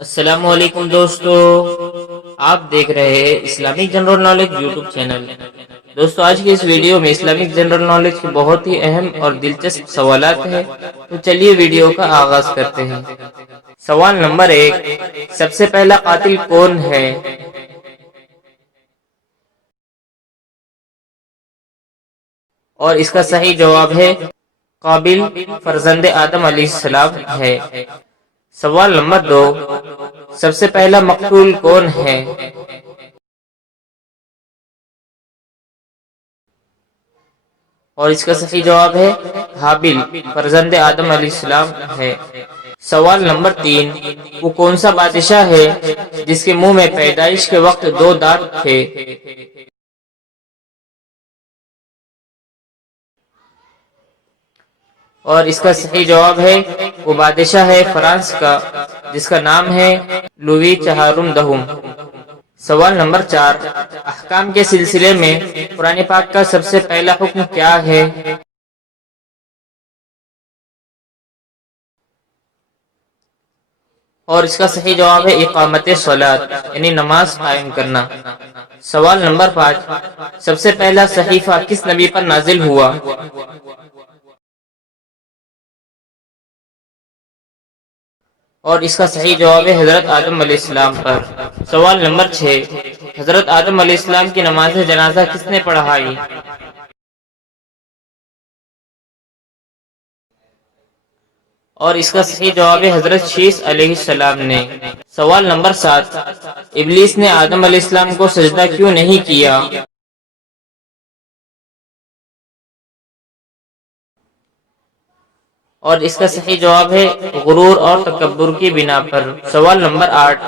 السلام علیکم دوستو، آپ دیکھ رہے ہیں Islamic general knowledge YouTube channel. دوستو آج کی اس ویڈیو میں اسلامک جنرل نالج کے بہت ہی اہم اور دلچسپ سوالات ہیں، تو چلیے ویڈیو کا آغاز کرتے ہیں۔ سوال نمبر 1، سب سے پہلا قاتل کون ہے؟ اور اس کا صحیح جواب ہے قابل فرزند آدم علیہ السلام ہے۔ سوال نمبر 2، سب سے پہلا مقتول کون ہے؟ اور اس کا صحیح جواب ہے حابل فرزند آدم علیہ السلام ہے۔ سوال نمبر 3، وہ کون سا بادشاہ ہے جس کے منہ میں پیدائش کے وقت 2 دانت تھے؟ اور اس کا صحیح جواب ہے وہ بادشاہ ہے فرانس کا جس کا نام ہے لوئی چہارم دہم۔ سوال نمبر 4، احکام کے سلسلے میں قرآن پاک کا سب سے پہلا حکم کیا ہے؟ اور اس کا صحیح جواب ہے اقامت صلاۃ، یعنی نماز قائم کرنا۔ سوال نمبر 5، سب سے پہلا صحیفہ کس نبی پر نازل ہوا؟ اور اس کا صحیح جواب ہے حضرت آدم علیہ السلام پر۔ سوال نمبر 6، حضرت آدم علیہ السلام کی نماز جنازہ کس نے پڑھائی؟ اور اس کا صحیح جواب ہے حضرت شیس علیہ السلام نے۔ سوال نمبر 7، ابلیس نے آدم علیہ السلام کو سجدہ کیوں نہیں کیا؟ اور اس کا صحیح جواب ہے غرور اور تکبر کی بنا پر۔ سوال نمبر 8،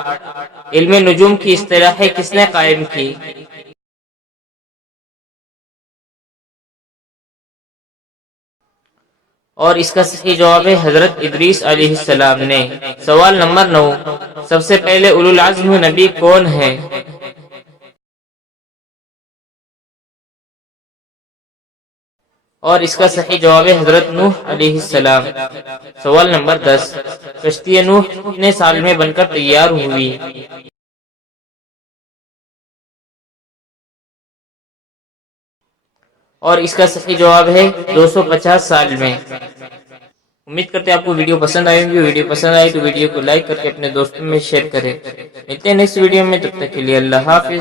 علم نجوم کی اصطلاح کس نے قائم کی؟ اور اس کا صحیح جواب ہے حضرت ادریس علیہ السلام نے۔ سوال نمبر 9، سب سے پہلے اولو العزم نبی کون ہے؟ اور اس کا صحیح جواب ہے حضرت نوح علیہ السلام۔ سوال نمبر 10، کشتی نوح کتنے سال میں بن کر تیار ہوئی؟ اور اس کا صحیح جواب ہے 250 سال میں۔ امید کرتے ہیں آپ کو ویڈیو پسند آئے گی۔ ویڈیو پسند آئی تو ویڈیو کو لائک کر کے اپنے دوستوں میں شیئر کریں۔ ملتے ہیں نیکسٹ ویڈیو میں، تب تک کے لیے اللہ حافظ۔